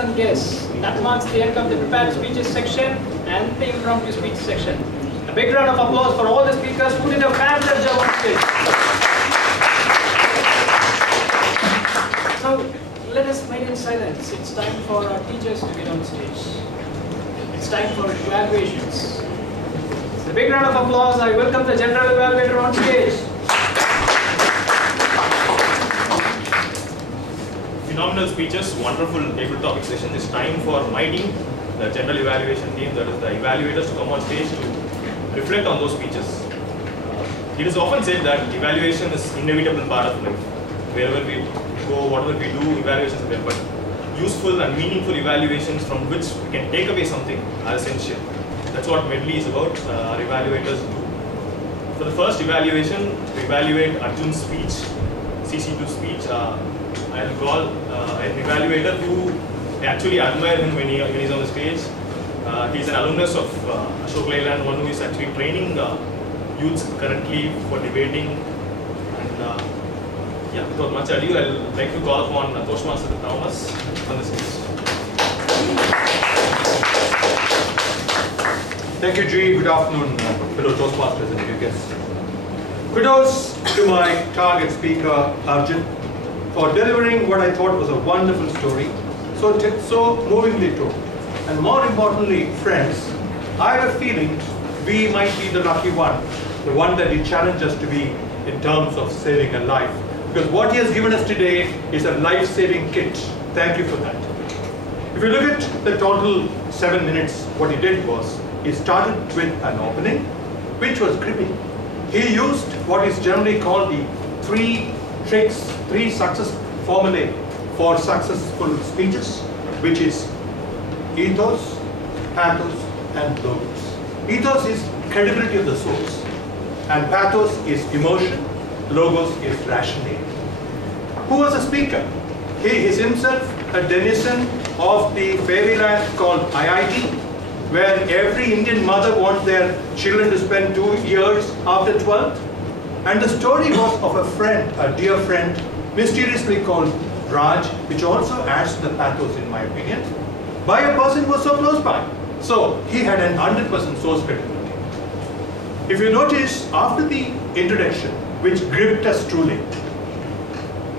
and guests. That marks the end of the prepared speeches section and the impromptu speech section. A big round of applause for all the speakers who did a fabulous job on stage. So let us maintain silence. It's time for our teachers to get on stage. It's time for evaluations. A big round of applause. I welcome the general evaluator on stage. Phenomenal speeches, wonderful table topic session. It's time for my team, the general evaluation team, that is the evaluators, to come on stage to reflect on those speeches. It is often said that evaluation is inevitable part of life. Wherever we go, whatever we do, evaluations are there. But useful and meaningful evaluations from which we can take away something are essential. That's what Medley is about, our evaluators do. For the first evaluation, to evaluate Arjun's speech, CC2 speech, I'll call an evaluator who actually admire him when he's on the stage. He's an alumnus of Ashok Leyland, one who is actually training youths currently for debating. And yeah, without much ado, I'd like to call upon Toastmaster Thomas on the stage. Thank you, G. Good afternoon, fellow Toastmasters and dear guests. Kudos to my target speaker, Arjun, for delivering what I thought was a wonderful story, so movingly told. And more importantly, friends, I have a feeling we might be the lucky one, the one that he challenged us to be in terms of saving a life. Because what he has given us today is a life-saving kit. Thank you for that. If you look at the total 7 minutes, what he did was, he started with an opening, which was gripping. He used what is generally called the 3 tricks, 3 success formulae for successful speeches, which is ethos, pathos, and logos. Ethos is credibility of the source, and pathos is emotion, logos is rationale. Who was the speaker? He is himself a denizen of the fairyland called IIT, where every Indian mother wants their children to spend 2 years after 12th. And the story was of a friend, a dear friend, mysteriously called Raj, which also adds to the pathos in my opinion, by a person who was so close by. So he had an 100% source credibility. If you notice, after the introduction, which gripped us truly,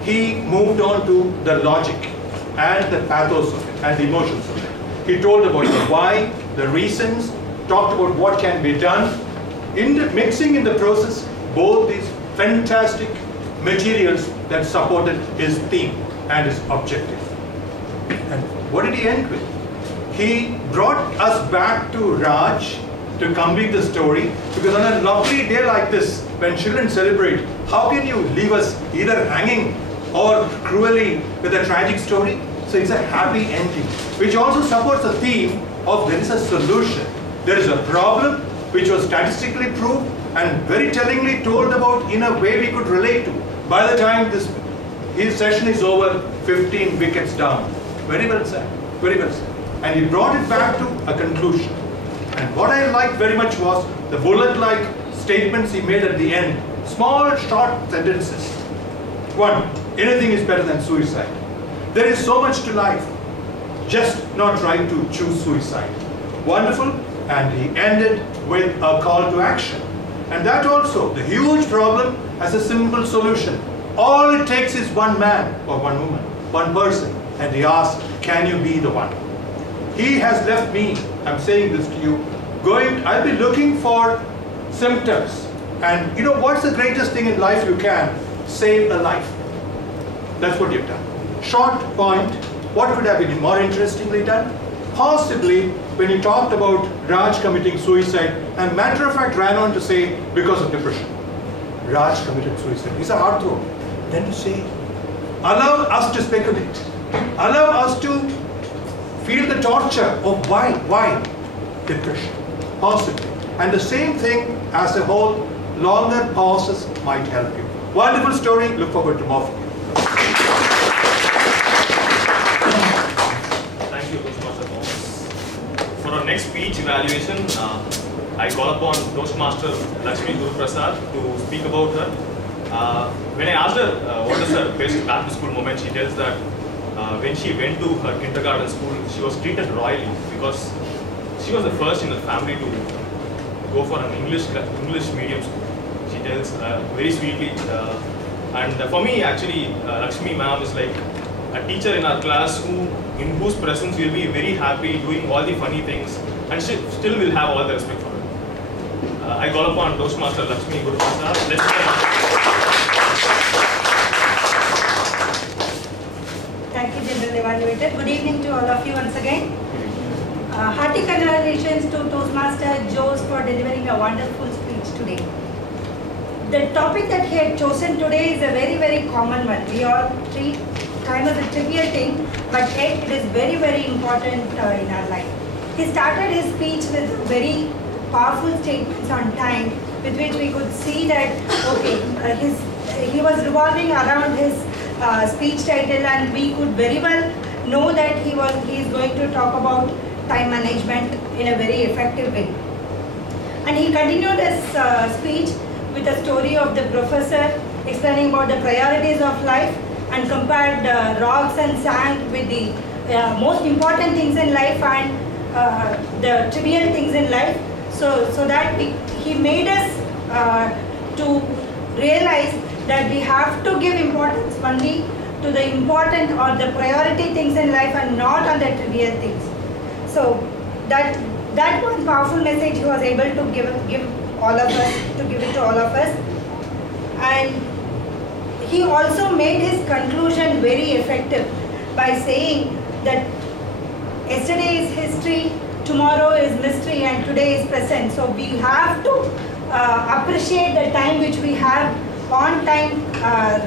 he moved on to the logic and the pathos of it and the emotions of it. He told about the why, the reasons, talked about what can be done, mixing in the process both these fantastic materials that supported his theme and his objective. And what did he end with? He brought us back to Raj to complete the story, because on a lovely day like this, when children celebrate, how can you leave us either hanging or cruelly with a tragic story? So it's a happy ending, which also supports the theme of there is a solution. There is a problem which was statistically proved and very tellingly told about in a way we could relate to. By the time his session is over, 15 wickets down. Very well said, very well said. And he brought it back to a conclusion. And what I liked very much was the bullet-like statements he made at the end. Small, short sentences. 1, anything is better than suicide. There is so much to life. Just not trying to choose suicide. Wonderful. And he ended with a call to action. And that also, the huge problem has a simple solution. All it takes is one man or one woman, one person. And he asked, can you be the one? He has left me, I'm saying this to you, I'll be looking for symptoms. And you know, what's the greatest thing in life you can? Save a life. That's what you've done. Short point, what could have been more interestingly done? Possibly, when he talked about Raj committing suicide, and matter of fact ran on to say, because of depression. Raj committed suicide. He's a heartthrob. Then to say, allow us to speculate. Allow us to feel the torture of why depression. Possibly. And the same thing as a whole, longer pauses might help you. Wonderful story. Look forward to more from you. Thank you, Toastmaster Thomas. For our next speech evaluation, I call upon Toastmaster Lakshmi Guru Prasad to speak about her. When I asked her what is her best back to school moment, she tells that when she went to her kindergarten school, she was treated royally because she was the first in the family to go for an English medium school. She tells very sweetly. And for me, actually, Lakshmi ma'am is like a teacher in our class in whose presence we'll be very happy doing all the funny things, and she still will have all the respect for her. I call upon Toastmaster Lakshmi Gurupasa. Thank you, General Evaluator. Good evening to all of you once again. Hearty congratulations to Toastmaster Jose for delivering a wonderful speech today. The topic that he had chosen today is a very, very common one. We all treat time as a trivial thing, but yet it is very, very important in our life. He started his speech with very powerful statements on time, with which we could see that, okay, he was revolving around his speech title, and we could very well know that he is going to talk about time management in a very effective way. And he continued his speech with a story of the professor explaining about the priorities of life and compared rocks and sand with the most important things in life and the trivial things in life. So that he made us to realize that we have to give importance only to the important or the priority things in life and not on the trivial things. So that one powerful message he was able to give all of us, to give it to all of us. And he also made his conclusion very effective by saying that yesterday is history, tomorrow is mystery, and today is present. So we have to appreciate the time which we have on time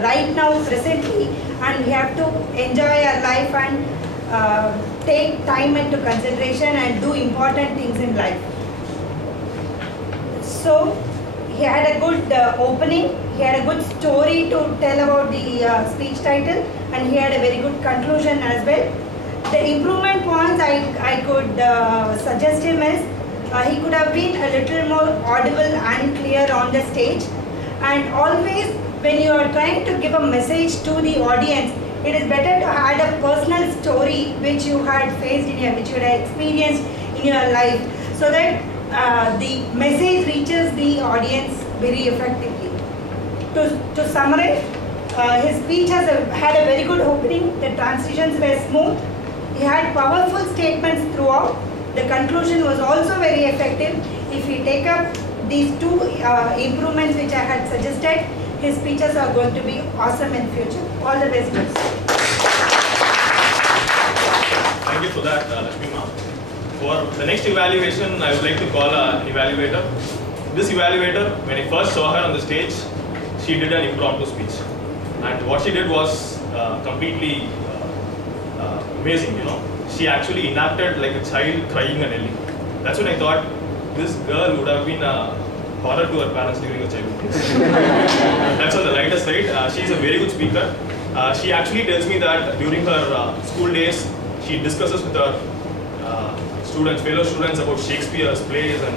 right now, presently, and we have to enjoy our life and take time into consideration and do important things in life. So he had a good opening, he had a good story to tell about the speech title, and he had a very good conclusion as well. The improvement points I could suggest him is he could have been a little more audible and clear on the stage, and always when you are trying to give a message to the audience, it is better to add a personal story which you had faced which you had experienced in your life, so that the message reaches the audience very effectively. To summarize, his speech had a very good opening, the transitions were smooth, he had powerful statements throughout, the conclusion was also very effective. If we take up these two improvements which I had suggested, his speeches are going to be awesome in future. All the best. Thank you for that, Lakshmi ma'am. For the next evaluation, I would like to call an evaluator. This evaluator, when I first saw her on the stage, she did an impromptu speech. And what she did was completely amazing, you know. She actually enacted like a child crying and yelling. That's when I thought, this girl would have been a horror to her parents during her childhood. That's on the lighter side. She's a very good speaker. She actually tells me that during her school days, she discusses with her fellow students about Shakespeare's plays and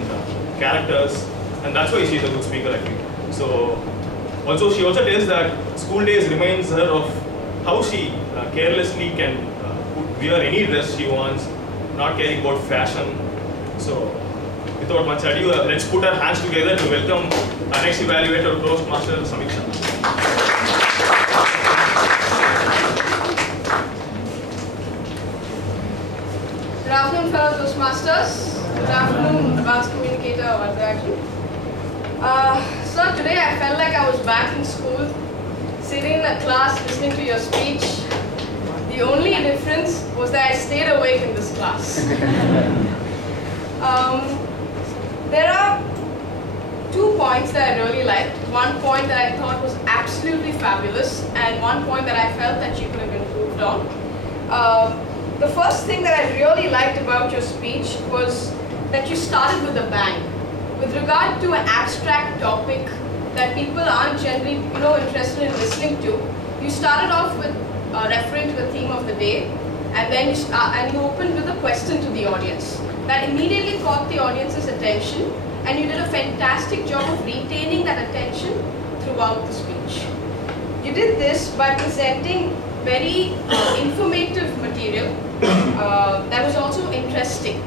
characters, and that's why she's a good speaker, I think. So, she also tells that school days reminds her of how she carelessly can wear any dress she wants, not caring about fashion. So, without much ado, let's put our hands together to welcome our next evaluator, Toastmaster Samiksha. Good afternoon, fellow Toastmasters. Good afternoon, advanced communicator Vardhajan. So today I felt like I was back in school, sitting in a class listening to your speech. The only difference was that I stayed awake in this class. There are 2 points that I really liked. One point that I thought was absolutely fabulous, and one point that I felt that you could have improved on. The first thing that I really liked about your speech was that you started with a bang. With regard to an abstract topic that people aren't generally interested in listening to, you started off with referring to the theme of the day, and then you opened with a question to the audience. That immediately caught the audience's attention, and you did a fantastic job of retaining that attention throughout the speech. You did this by presenting very informative material that was also interesting.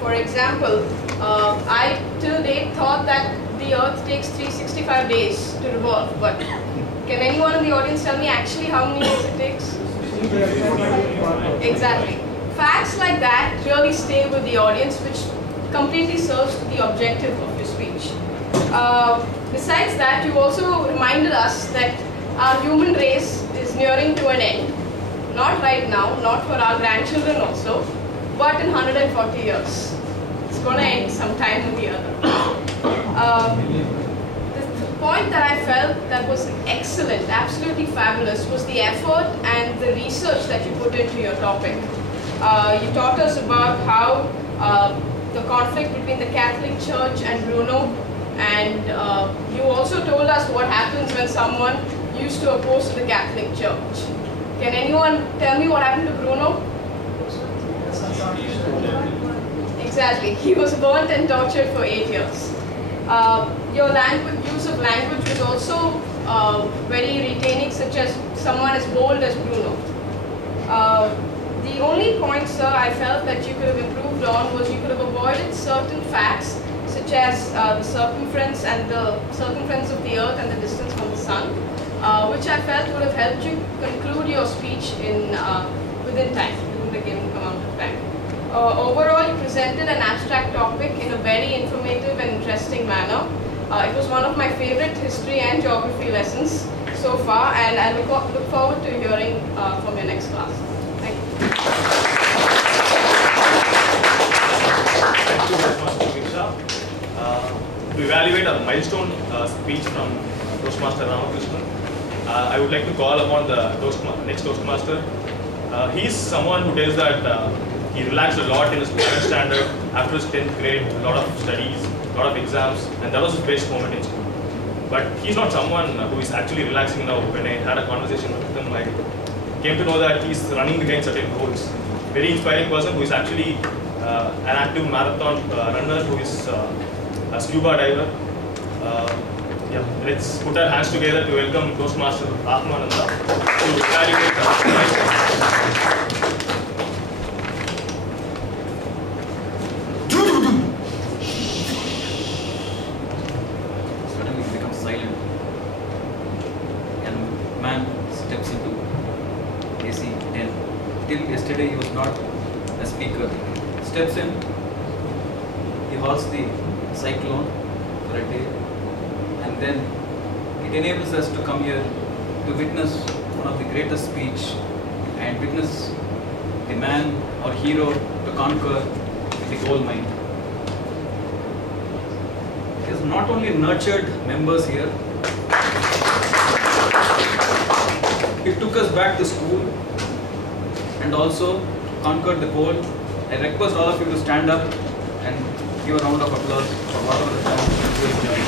For example, I till date thought that the Earth takes 365 days to revolve, but can anyone in the audience tell me actually how many days it takes? Exactly. Facts like that really stay with the audience, which completely serves the objective of your speech. Besides that, you also reminded us that our human race is nearing to an end. Not right now, not for our grandchildren also, but in 140 years. It's going to end sometime or the other. The point that I felt that was excellent, absolutely fabulous, was the effort and the research that you put into your topic. You taught us about how the conflict between the Catholic Church and Bruno, and you also told us what happens when someone used to oppose to the Catholic Church. Can anyone tell me what happened to Bruno? Exactly, he was burnt and tortured for 8 years. Your use of language was also very retaining, such as someone as bold as Bruno. The only point, sir, I felt that you could have improved on was you could have avoided certain facts, such as the circumference and the circumference of the Earth and the distance from the Sun, which I felt would have helped you conclude your speech within time, within the given amount of time. Overall, you presented an abstract topic in a very informative and interesting manner. It was one of my favorite history and geography lessons so far, and I look forward to hearing from your next class. Thank you. Thank you very much, Diksha. To evaluate a milestone speech from Toastmaster Ramakrishnan, I would like to call upon the next Toastmaster. He's someone who tells that he relaxed a lot in his learning standard after his 10th grade, a lot of studies, a lot of exams, and that was his best moment in school. But he's not someone who is actually relaxing now. When I had a conversation with him, I came to know that he's running behind certain goals. Very inspiring person who is actually an active marathon runner, who is a scuba diver. Yeah, let's put our hands together to welcome Toastmaster Atmananda to evaluate Suddenly it becomes silent, and man steps into AC 10. Till yesterday he was not a speaker. Steps in, he halts the cyclone for a day, and then it enables us to come here to witness one of the greatest speech and witness the man or hero to conquer the gold mine. He has not only nurtured members here, he took us back to school and also conquered the goal. I request all of you to stand up and give a round of applause for whatever the time he is doing.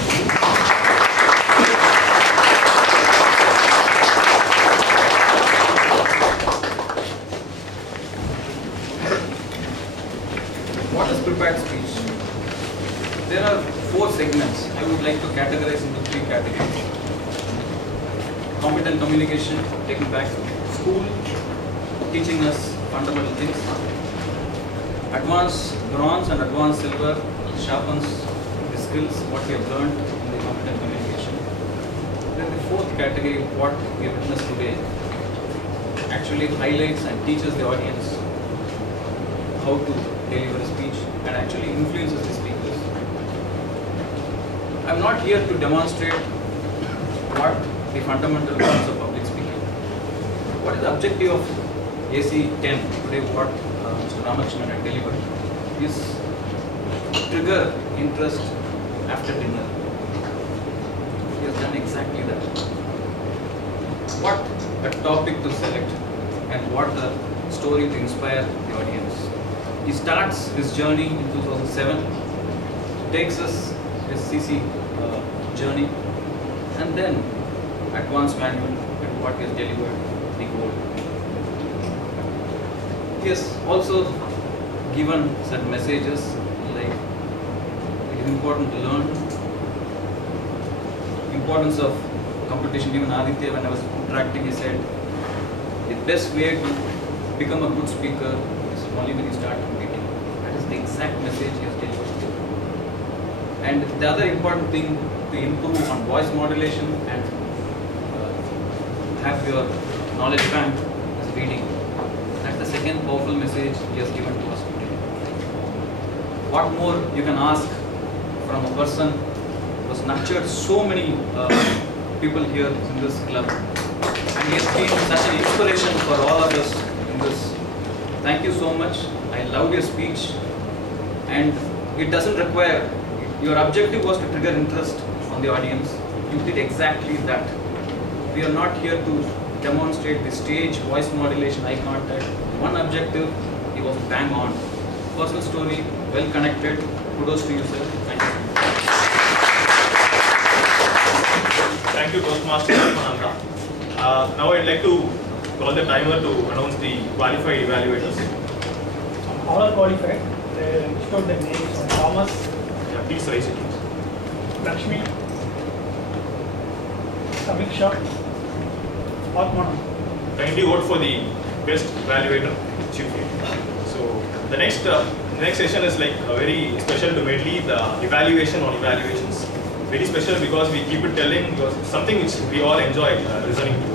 What is prepared speech? There are 4 segments. I would like to categorize into 3 categories. Competent communication, taken back to school, teaching us fundamental things. Advanced bronze and advanced silver sharpens the skills, what we have learned in the competent communication. Then the 4th category, what we have witnessed today, actually highlights and teaches the audience how to deliver a speech and actually influences the speakers. I am not here to demonstrate what the fundamental parts of public speaking. What is the objective of AC 10 today? What Mr. Ramakrishnan had delivered is trigger interest after dinner. He has done exactly that. What a topic to select and what a story to inspire the audience. He starts his journey in 2007, takes us his CC journey, and then advanced management and what he has delivered, the goal. He has also given certain messages like it is important to learn, importance of competition. Even Aditya, when I was interacting, he said the best way to become a good speaker is only when you start competing. That is the exact message he has delivered here. And the other important thing to improve on voice modulation and have your knowledge bank is reading. That's the second powerful message he has given to us today. What more you can ask from a person who has nurtured so many people here in this club, and he has been such an inspiration for all of us in this. Thank you so much. I loved your speech, and it doesn't require, your objective was to trigger interest on the audience. You did exactly that. We are not here to demonstrate the stage, voice modulation, eye contact. One objective, he was bang on. Personal story, well connected. Kudos to you, sir. Thank you. Thank you, Toastmaster Atmananda. Now I'd like to call the timer to announce the qualified evaluators. All are qualified. They showed their names. Thomas, Yeah, please raise it. Lakshmi, Samiksha, Atmananda. Kindly vote for the best evaluator, Chief. So the next session is like very special to Medley, the evaluation on evaluations. Very special because we keep it telling, because something which we all enjoy listening to.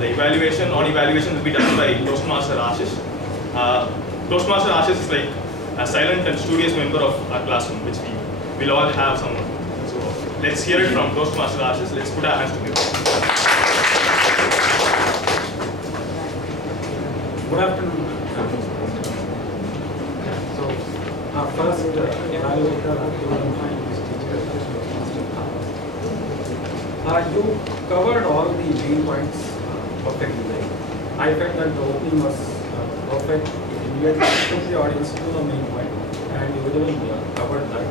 The evaluation on evaluation will be done by Toastmaster Ashish. Toastmaster Ashish is like a silent and studious member of our classroom, which we will all have someone. So let's hear it from Toastmaster Ashish. Let's put our hands together. Good afternoon. So, our first evaluator is teacher. You covered all the main points perfectly. I felt that the opening was perfect. It immediately took the audience to the main point, and you really covered that.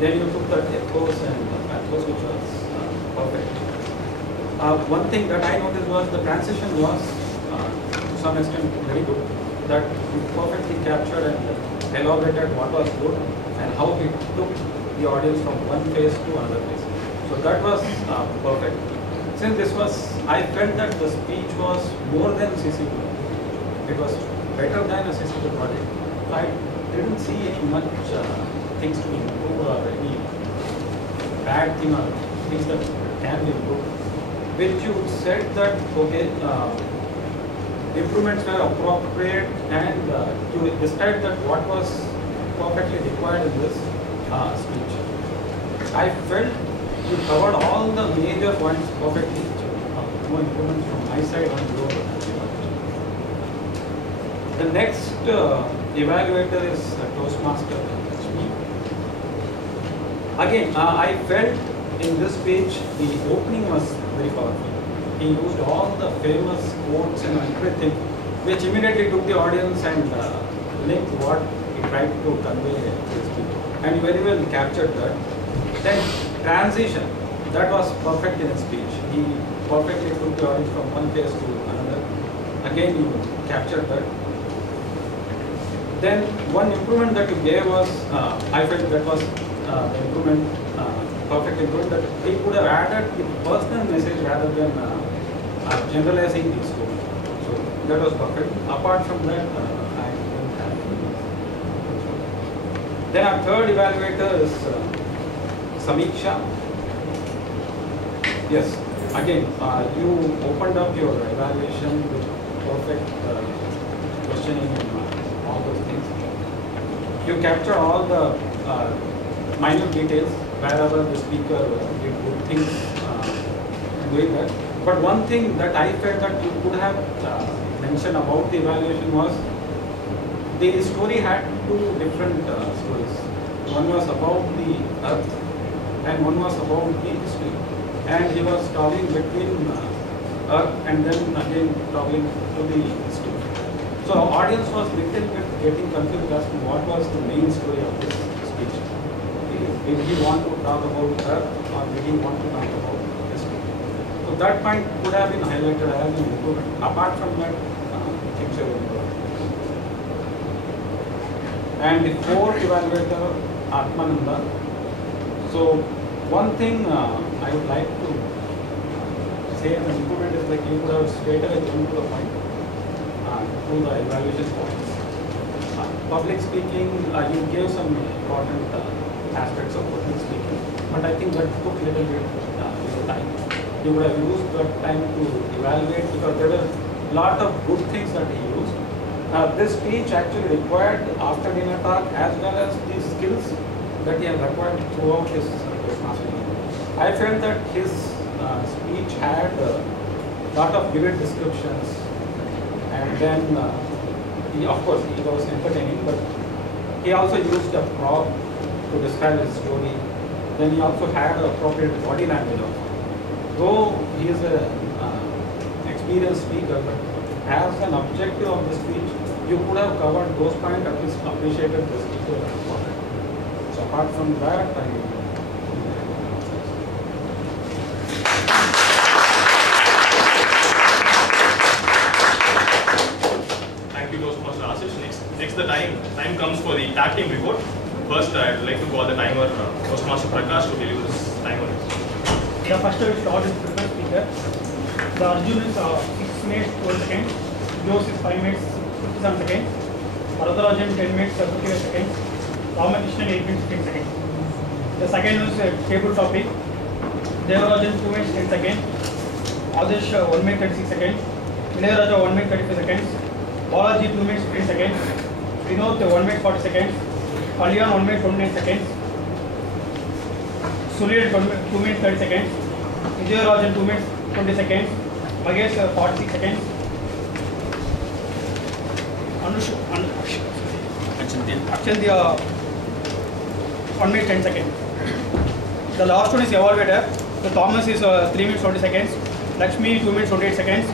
Then you took that echoes and pathos, which was perfect. One thing that I noticed was the transition was to some extent very good. That you perfectly captured and elaborated what was good and how it took the audience from one phase to another phase. So that was perfect. Since this was, I felt that the speech was more than CC2. It was better than a CC2 project. I didn't see any much things to improve or any bad thing or things that can be improved. Which you said that, okay, improvements were appropriate, and you described that what was perfectly required in this speech. I felt you covered all the major points perfectly. No improvements from my side on your evaluation. The next evaluator is Toastmaster Lakshmi. Again, I felt in this speech the opening was very powerful. He used all the famous quotes and everything, which immediately took the audience and linked what he tried to convey to his people. And you very well captured that. Then transition, that was perfect in his speech. He perfectly took the audience from one phase to another. Again, you captured that. Then one improvement that you gave was, I felt that was the improvement, perfect improvement, that he could have added the personal message rather than generalizing the story. So that was perfect. Apart from that, I didn't have any. Then our third evaluator is Samiksha. Yes, again, you opened up your evaluation with perfect questioning and all those things. You capture all the minute details wherever the speaker did good things doing that. But one thing that I felt that you could have mentioned about the evaluation was the story had two different stories. One was about the earth and one was about the history. And he was talking between earth and then again talking to the history. So our audience was little bit getting confused as to what was the main story of this speech. Did he want to talk about earth or did he want to talk about history? So that point could have been highlighted as an improvement. Apart from that, things are improved. And the fourth evaluator, Atmananda. So one thing I would like to say an improvement is like you could have straight away come to the point. to the evaluation points. Public speaking, you gave some important aspects of public speaking, but I think that took a little bit time. You would have used that time to evaluate because there were a lot of good things that he used. This speech actually required after dinner talk as well as the skills that he has acquired throughout his Toastmaster. I felt that his speech had a lot of vivid descriptions, and then of course he was entertaining, but he also used a prop to describe his story. Then he also had appropriate body language also. Though he is an experienced speaker, but as an objective of the speech, you could have covered those points, at least appreciated the speaker. So apart from that, Thank you, Toastmaster Ashish. Next the time comes for the tag team report. First, I'd like to call the timer, Toastmaster Prakash, to deliver this timer. Yeah, first I will start with the speaker. The Arjun is 6 minutes 12 seconds. Jose is 5 minutes 57 seconds. Varadarajan 10 minutes 58 seconds. Ramakrishnan 8 minutes 15 seconds. The second is a table topic. Devarajan 2 minutes 10 seconds. Adesh 1 minute 36 seconds. Vinay Raja 1 minute 35 seconds. Balaji 2 minutes 15 seconds. Vinod 1 minute 40 seconds. Kalyan 1 minute 29 seconds. Surya 2 minutes 30 seconds. Vijay Rajan 2 minutes 20 seconds. Magesh 46 seconds. Achandya 1 minute 10 seconds. The last one is evaluator. The Thomas is 3 minutes 40 seconds. Lakshmi 2 minutes 28 seconds.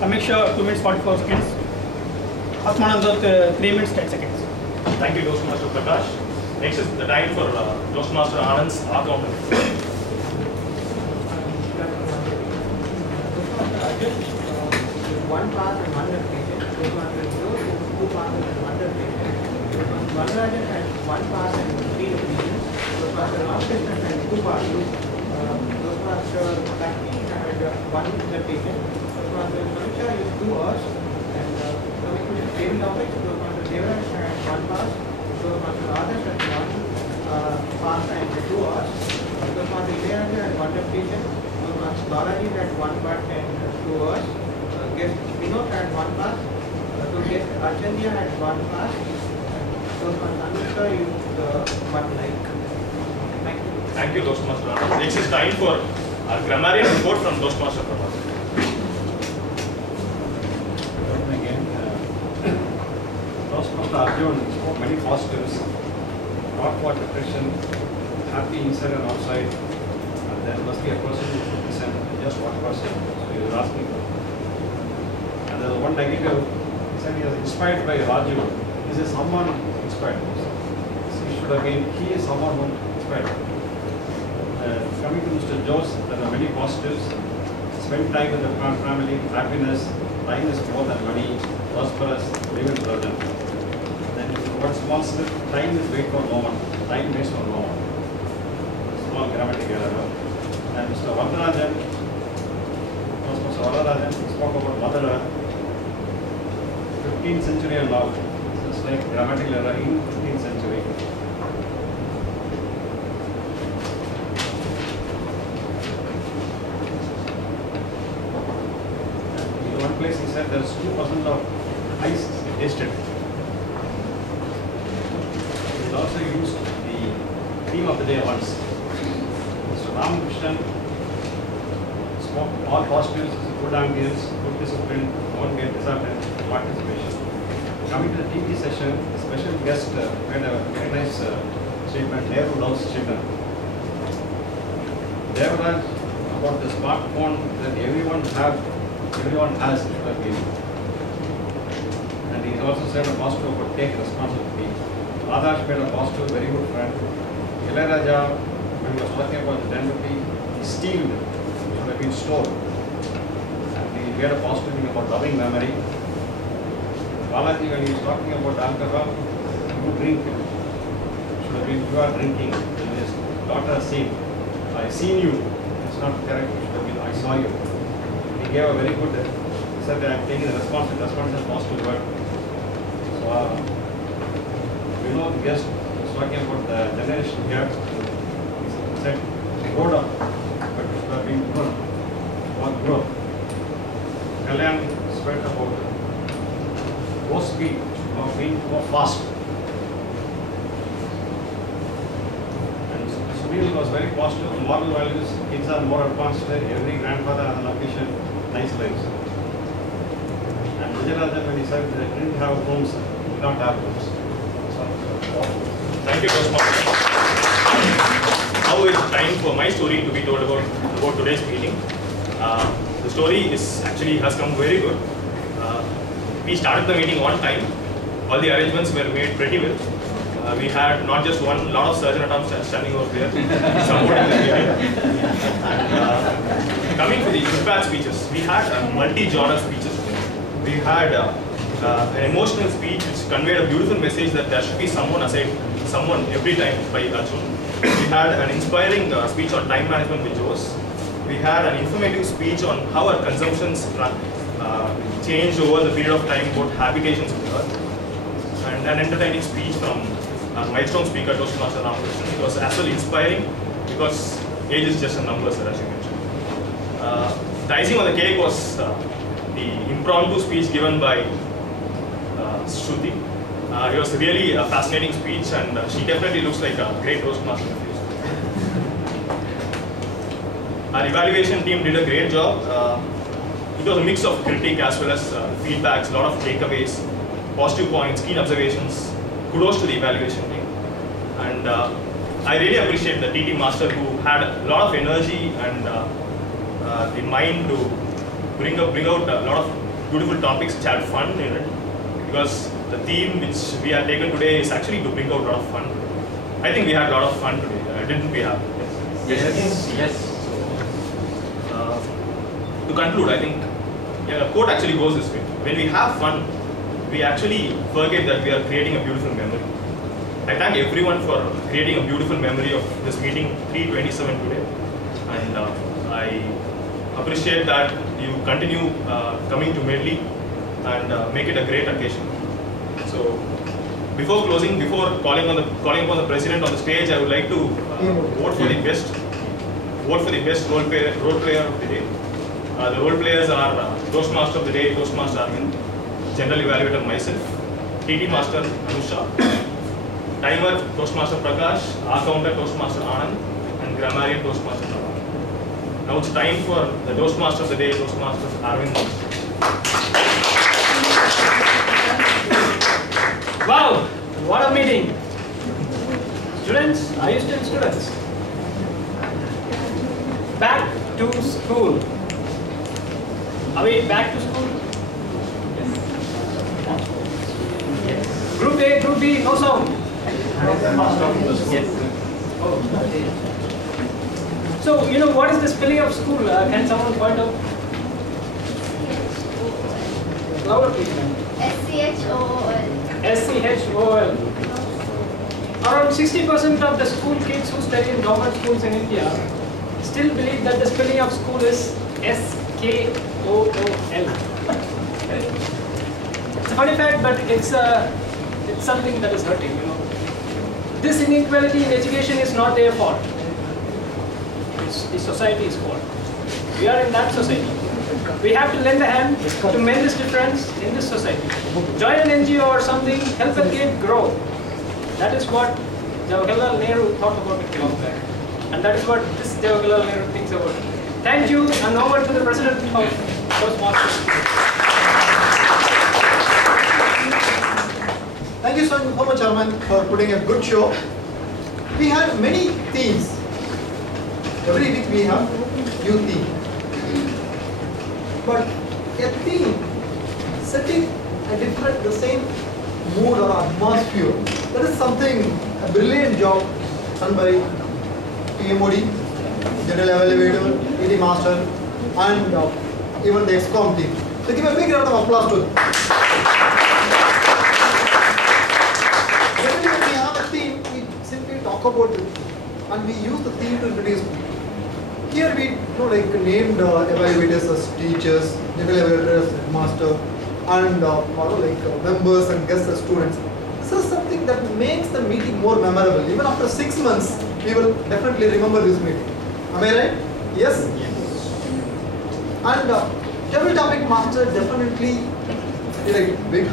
Samiksha 2 minutes 44 seconds. Atmananda 3 minutes 10 seconds. Thank you, Toastmaster Prakash. Next is the time for Toastmaster Anand's argument. One pass and one repetition. Toastmaster Joe is 2 passes and 1 repetition. Varadarajan has 1 pass and 3 repetitions. Toastmaster Ramakrishnan has 2 passes. Toastmaster Lakshmi had 1 repetition. Toastmaster Samiksha is 2 hours. And coming to the table topics, Toastmaster Devaraj had 1 pass. Toastmaster Adesh had 1 pass and 2 hours. Toastmaster Ilayaraja had 1 repetition. Toastmaster Balaji had 1 part and 2 hours. Guest Vinod had 1 pass. Guest Archandya had 1 pass. Toastmaster Anushka used 1 like. Thank you. Thank you, Toastmaster Anand. Next is time for our grammarian report from Toastmaster Prakash. Again, Toastmaster Arjun spoke many positives. Not for depression, happy inside and outside. And there must be a person who should listen, just one person. So he was asking. And there was one negative. He said he was inspired by Raju. This is someone inspired. He should have been, he is someone who inspired. Coming to Mr. Jose, there are many positives. Spend time with the family, happiness, time is more than money, prosperous, live in present. Then what small slip, time is wait for no one, time waits for no one. Small grammatic error. And Mr. Varadarajan, Mr. Varadarajan spoke about Mother Earth, 15th century and now. It's like grammatical error in 15th century. In one place he said there's 2% of ice tasted. He also used the theme of the day once. Mr. Ramakrishnan spoke all positives, good ambience, good discipline, don't get disheartened, participation. Coming to the TV session, the special guest made a very nice statement, Nehru loves children. Devaraj about the smartphone that everyone has should have been. And he also said a positive about take responsibility. Adarsh made a positive, very good friend. Ilayaraja, when he was talking about the 10 rupee, he stealed, should have been stolen. And he made a positive thing about loving memory. Balaji, when he was talking about alcohol, you drink. Should have been, you are drinking. When his daughter said, I seen you. It's not correct. It should have been, I saw you. He gave a very good said that I'm taking the response is a positive word. So, you know, the guest was talking about the generation here. He said, grow up, but it should have been grown. Grow. Kalyan spoke about go speed, go fast. And Sunil was very positive. Moral values, kids are more advanced. Every grandfather has an ambition, nice lives. And Vijayarajan, when he said they didn't have homes, did not have homes. Thank you, Toastmaster. Now it's time for my story to be told about today's meeting. The story has come very good. We started the meeting on time. All the arrangements were made pretty well. We had not just one, lot of surgeon attempts standing over there supporting the meeting. And, coming to the impact speeches, we had multi-genre speeches. We had an emotional speech which conveyed a beautiful message that there should be someone every time by Arjun. We had an inspiring speech on time management with Jose. We had an informative speech on how our consumptions changed over the period of time, both habitations of the earth, and an entertaining speech from milestone speaker Toastmaster Ramakrishnan. It was as well inspiring because age is just a number, sir, as you mentioned. The icing on the cake was the impromptu speech given by Shruti. It was really a fascinating speech, and she definitely looks like a great Toastmaster. Our evaluation team did a great job. It was a mix of critique as well as feedbacks, a lot of takeaways, positive points, keen observations. Kudos to the evaluation team. And I really appreciate the TT Master who had a lot of energy and the mind to bring out a lot of beautiful topics which had fun in it. Because the theme which we have taken today is actually to bring out a lot of fun. I think we had a lot of fun today, didn't we have? Yes. To conclude, I think a quote actually goes this way. When we have fun, we actually forget that we are creating a beautiful memory. I thank everyone for creating a beautiful memory of this meeting 327 today. And I appreciate that you continue coming to Medley and make it a great occasion. So before closing, before calling upon the president on the stage, I would like to vote for the best role player of the day. The role players are Toastmaster of the day, Toastmaster Arvind, General Evaluator myself, TT Master Anusha, Timer Toastmaster Prakash, R-Counter Toastmaster Anand, and Grammarian Toastmaster Prabha. Now it's time for the Toastmaster of the day, Toastmaster Arvind. Wow, what a meeting. Students, are you still students? Back to school. Are we back to school? Yes. Group A, Group B, no sound. Yes. Oh. So, what is the spelling of school? Can someone point out? Louder, please, ma'am. SCHOOL. SCHOOL. Around 60% of the school kids who study in government schools in India still believe that the spelling of school is SKOOL. It's a funny fact, but it's something that is hurting, This inequality in education is not their fault. It's the society's fault. We are in that society. We have to lend a hand to mend this difference in this society. Join an NGO or something, help a kid grow. That is what Jawaharlal Nehru thought about it long back. And that is what this Jawaharlal Nehru thinks about it. Thank you, and over to the President of Toastmasters. Thank you so much, Arman, for putting a good show. We had many themes. Every week we have new theme. But a theme setting the same mood or atmosphere, that is something, a brilliant job done by PMOD, General Evaluator, TT Master, and even the ExCom team. So give a big round of applause to them. When we have a theme, we simply talk about it, and we use the theme to introduce people. Here we named evaluators as teachers, general evaluators, master, and members and guests and students. This is something that makes the meeting more memorable. Even after 6 months, we will definitely remember this meeting. Am I right? Yes? And table topic master definitely did a big,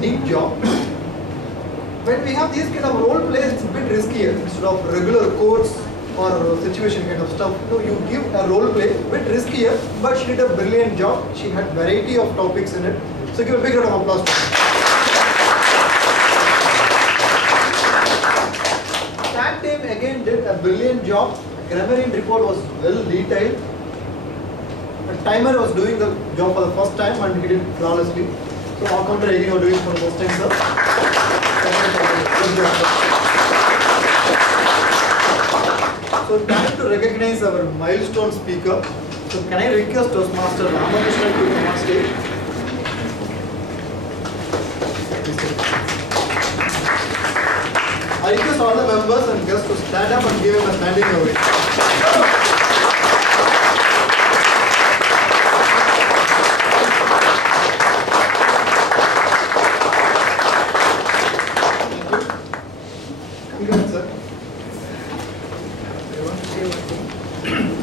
neat job. When we have these kind of role plays, it's a bit riskier. Instead of regular quotes or situation kind of stuff, you give a role play, a bit riskier, but she did a brilliant job. She had variety of topics in it. So give a big round of applause to her. That team again did a brilliant job. Grammarian report was well detailed. The timer was doing the job for the first time and he did it flawlessly. So our counter again was doing it for the first time, sir. So time to recognize our milestone speaker. So can I request Toastmaster Ramakrishnan to come on stage? I request all the members and guests to stand up and give him a standing ovation.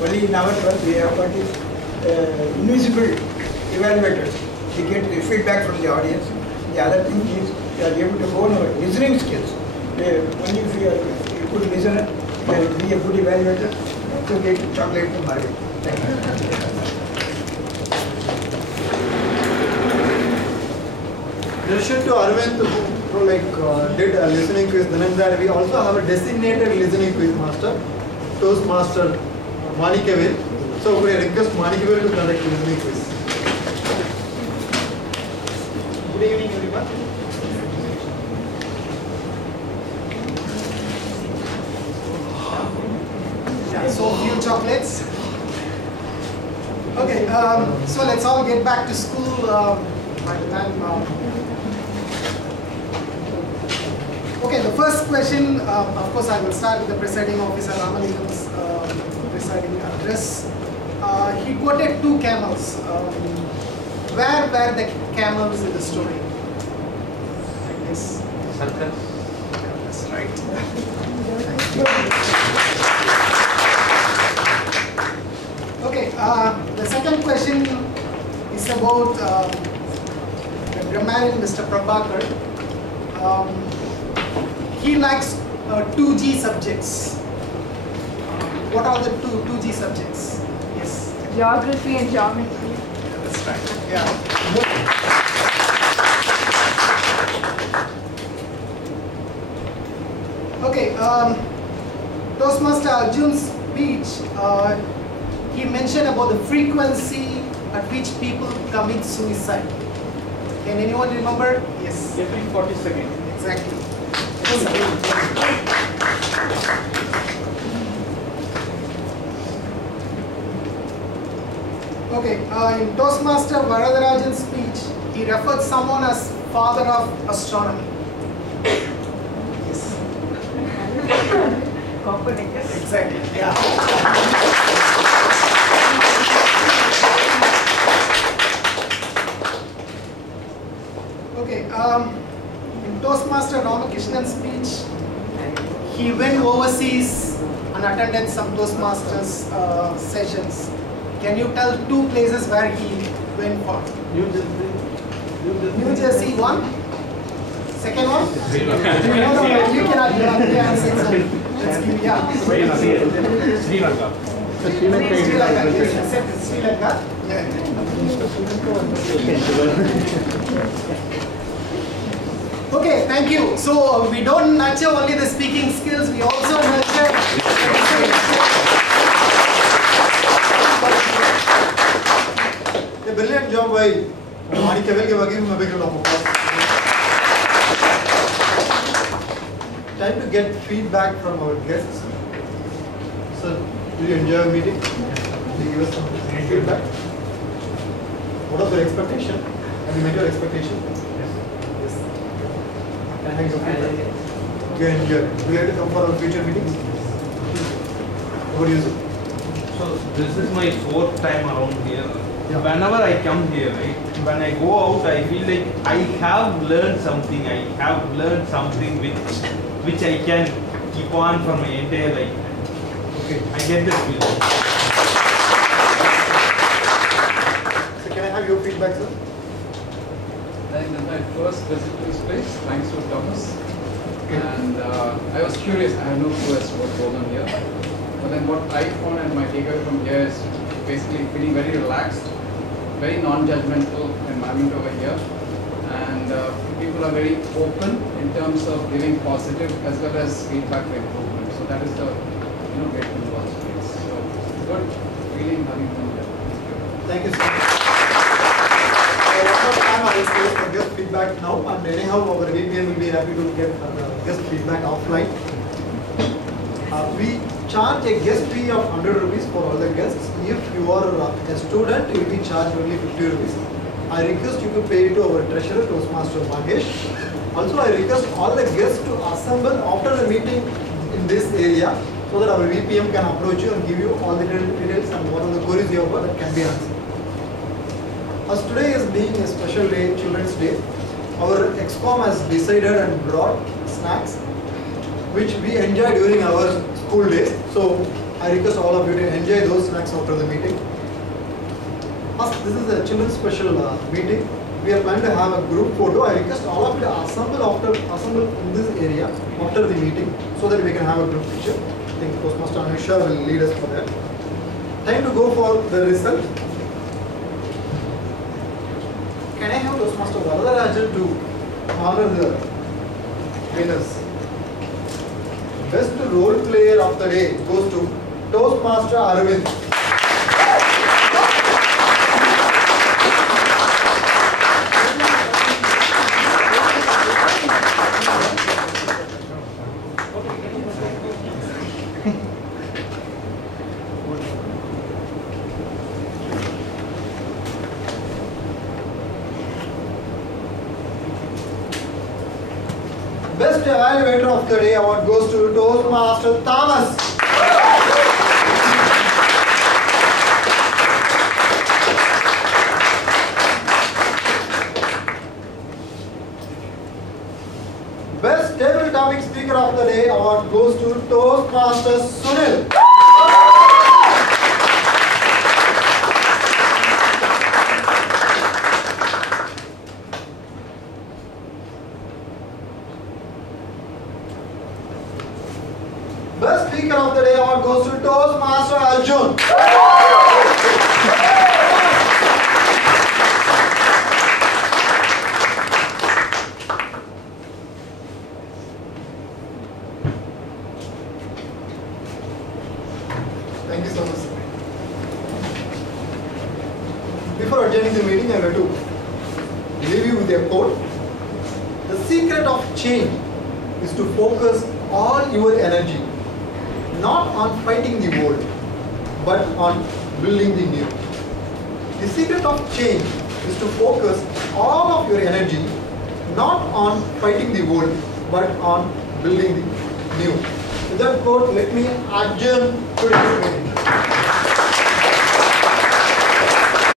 Only in our trust we have got invisible evaluators. We get the feedback from the audience. The other thing is we are able to hone our listening skills. Only if you are a good listener, be a good evaluator, to get chocolate from Mario. Thank you. In addition to Arvind, who did a listening quiz, then and there we also have a designated listening quiz master, Toastmaster Manikavil. So we request Manikavil to conduct the listening quiz. Good evening, everyone. Yeah, so few chocolates. Okay, so let's all get back to school by the time. Okay, the first question, of course, I will start with the presiding officer, Ramalingam's presiding address. He quoted 2 camels. Where were the camels in the story? I guess. Circus. That's right. Okay, the second question is about the grammarian, Mr. Prabhakar. He likes 2G subjects. What are the 2G subjects? Yes. Geography and geometry. Yeah, that's right. Yeah. Okay. Toastmaster Arjun's speech, he mentioned about the frequency at which people commit suicide. Can anyone remember? Yes. Every 40 seconds. Exactly. Okay, in Toastmaster Varadarajan's speech, he referred someone as father of astronomy. Yes. Copernicus. Exactly, yeah. Okay, in Toastmaster Ramakrishnan's speech, he went overseas and attended some Toastmasters sessions. Can you tell 2 places where he went for? New Jersey. New Jersey, one. Second one? No, you cannot answer. Let's give, yeah. Sri Lanka. Sri Lanka, yes, I said Sri Lanka. Okay, thank you. So we don't nurture only the speaking skills, we also nurture A brilliant job by Manikavil. Give him a big round of applause. Time to get feedback from our guests. So, did you enjoy our meeting? Did you give us some feedback? What was your expectation? Have you met your expectation? Yes. And thanks for feedback. You enjoyed. Do you have to come for our future meetings? What do you say? So this is my 4th time around here. whenever I come here, right, when I go out, I feel like I have learned something. I have learned something which I can keep on for my entire life. Okay. I get that feeling. So can I have your feedback, sir? Then my first visit to this place, thanks to Thomas. And I was curious, I have no clue as to what goes on here. But then what I found and my takeaway from here is basically feeling very relaxed, very non-judgmental environment over here. And people are very open in terms of giving positive as well as feedback for improvement. So that is the great thing about this place. So good feeling having been here. Thank you, sir. One more time I will close for guest feedback now, and anyhow our VPN will be happy to get guest feedback offline. We charge a guest fee of 100 rupees for all the guests. If you are a student, you will be charged only 50 rupees. I request you to pay to our treasurer, Toastmaster Mahesh. Also, I request all the guests to assemble after the meeting in this area so that our VPM can approach you and give you all the details and what are the queries you have got that can be answered. As today is being a special day, Children's Day, our EXCOM has decided and brought snacks which we enjoy during our school days. So I request all of you to enjoy those snacks after the meeting. As this is a children's special meeting, we are planning to have a group photo. I request all of you to assemble in this area after the meeting so that we can have a group picture. I think Toastmaster Anusha will lead us for that. Time to go for the result. Can I have Toastmaster Varadarajan to honor the winners? Best role player of the day goes to Toastmaster Arvind. Best evaluator of the day award goes to Toastmaster Thomas. Best table topic speaker of the day award goes to Toastmaster Sunil. Best speaker of the day award goes to Toastmaster Arjun. Thank you so much. Before adjourning the meeting, I am going to leave you with a quote. The secret of change is to focus all your energy not on fighting the world, but on building the new. The secret of change is to focus all of your energy not on fighting the world, but on building the new. With that quote, let me adjourn today's meeting.